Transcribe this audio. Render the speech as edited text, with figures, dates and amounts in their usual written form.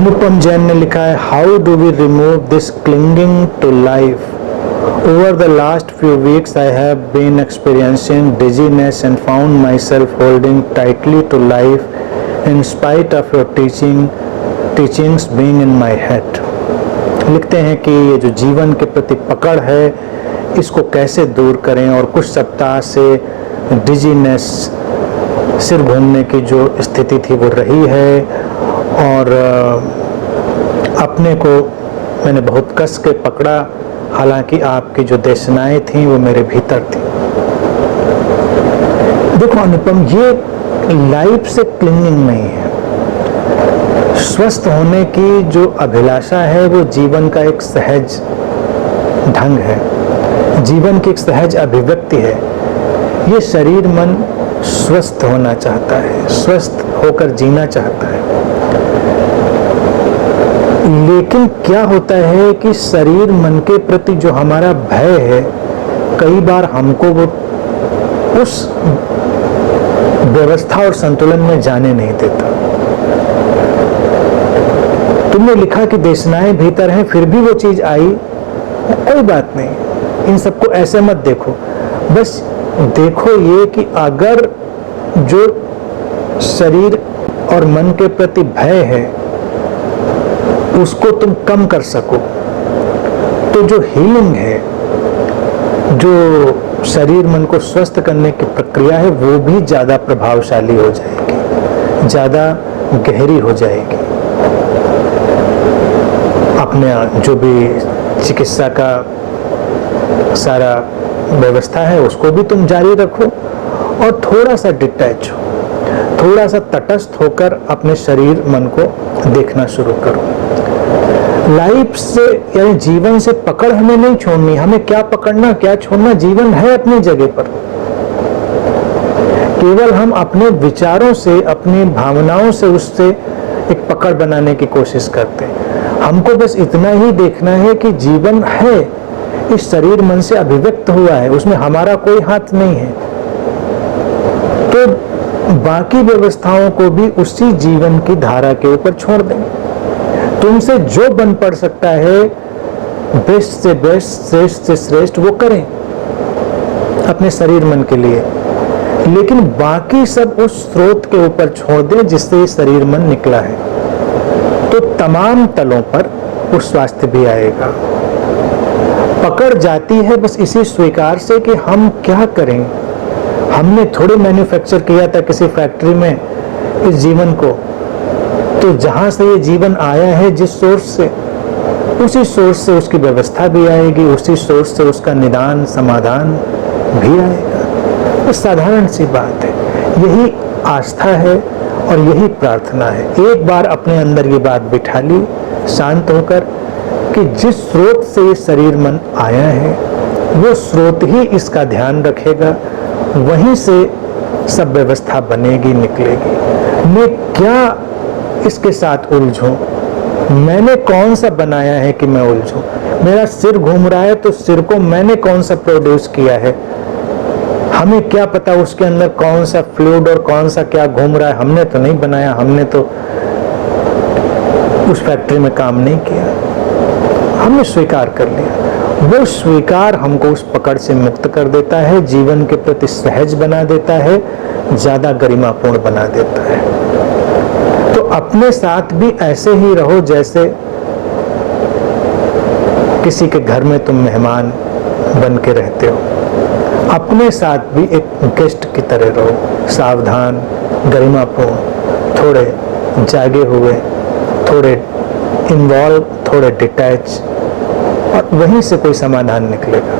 अनुपम जैन ने लिखा है, how do we remove this clinging to life? Over the last few weeks, I have been experiencing dizziness and found myself holding tightly to life in spite of your teachings being in my head. लिखते हैं कि ये जो जीवन के प्रति पकड़ है, इसको कैसे दूर करें, और कुछ सप्ताह से डिजीनेस, सिर घूमने की जो स्थिति थी वो रही है, और अपने को मैंने बहुत कस के पकड़ा, हालांकि आपकी जो देशनाएं थी वो मेरे भीतर थी। देखो अनुपम, ये लाइफ से क्लिंगिंग नहीं है। स्वस्थ होने की जो अभिलाषा है वो जीवन का एक सहज ढंग है, जीवन की एक सहज अभिव्यक्ति है। ये शरीर मन स्वस्थ होना चाहता है, स्वस्थ होकर जीना चाहता है। लेकिन क्या होता है कि शरीर मन के प्रति जो हमारा भय है, कई बार हमको वो उस व्यवस्था और संतुलन में जाने नहीं देता। तुमने लिखा कि देशनाएं भीतर हैं, फिर भी वो चीज आई, कोई बात नहीं, इन सबको ऐसे मत देखो। बस देखो ये कि अगर जो शरीर और मन के प्रति भय है उसको तुम कम कर सको, तो जो हीलिंग है, जो शरीर मन को स्वस्थ करने की प्रक्रिया है, वो भी ज्यादा प्रभावशाली हो जाएगी, ज्यादा गहरी हो जाएगी। अपने जो भी चिकित्सा का सारा व्यवस्था है उसको भी तुम जारी रखो, और थोड़ा सा डिटैच हो, थोड़ा सा तटस्थ होकर अपने शरीर मन को देखना शुरू करो। लाइफ से यानी जीवन से पकड़ हमें नहीं छोड़नी। हमें क्या पकड़ना क्या छोड़ना, जीवन है अपनी जगह पर। केवल हम अपने विचारों से, अपनी भावनाओं से उससे एक पकड़ बनाने की कोशिश करते हैं। हमको बस इतना ही देखना है कि जीवन है, इस शरीर मन से अभिव्यक्त हुआ है, उसमें हमारा कोई हाथ नहीं है। तो बाकी व्यवस्थाओं को भी उसी जीवन की धारा के ऊपर छोड़ दें। तुमसे जो बन पड़ सकता है, बेस्ट से बेस्ट, श्रेष्ठ से श्रेष्ठ वो करें अपने शरीर मन के लिए, लेकिन बाकी सब उस स्रोत के ऊपर छोड़ दें जिससे ये शरीर मन निकला है। तो तमाम तलों पर वो स्वास्थ्य भी आएगा। पकड़ जाती है बस इसी स्वीकार से कि हम क्या करें। हमने थोड़े मैन्युफैक्चर किया था किसी फैक्ट्री में इस जीवन को, तो जहां से ये जीवन आया है, जिस सोर्स से, उसी सोर्स से उसकी व्यवस्था भी आएगी, उसी सोर्स से उसका निदान समाधान भी आएगा। तो साधारण सी बात है, यही आस्था है और यही प्रार्थना है। एक बार अपने अंदर ये बात बिठा ली शांत होकर कि जिस स्रोत से ये शरीर मन आया है वो स्रोत ही इसका ध्यान रखेगा, वहीं से सब व्यवस्था बनेगी, निकलेगी। मैं क्या इसके साथ उलझूं? मैंने कौन सा बनाया है कि मैं उलझूं? मेरा सिर घूम रहा है तो सिर को मैंने कौन सा प्रोड्यूस किया है? हमें क्या पता उसके अंदर कौन सा फ्लूइड और कौन सा क्या घूम रहा है? हमने तो नहीं बनाया, हमने तो उस फैक्ट्री में काम नहीं किया। हमने स्वीकार कर लिया। वो स्वीकार हमको उस पकड़ से मुक्त कर देता है, जीवन के प्रति सहज बना देता है, ज्यादा गरिमापूर्ण बना देता है। तो अपने साथ भी ऐसे ही रहो जैसे किसी के घर में तुम मेहमान बन के रहते हो। अपने साथ भी एक गेस्ट की तरह रहो, सावधान, गरिमापूर्ण, थोड़े जागे हुए, थोड़े इन्वॉल्व, थोड़े डिटैच, और वहीं से कोई समाधान निकलेगा।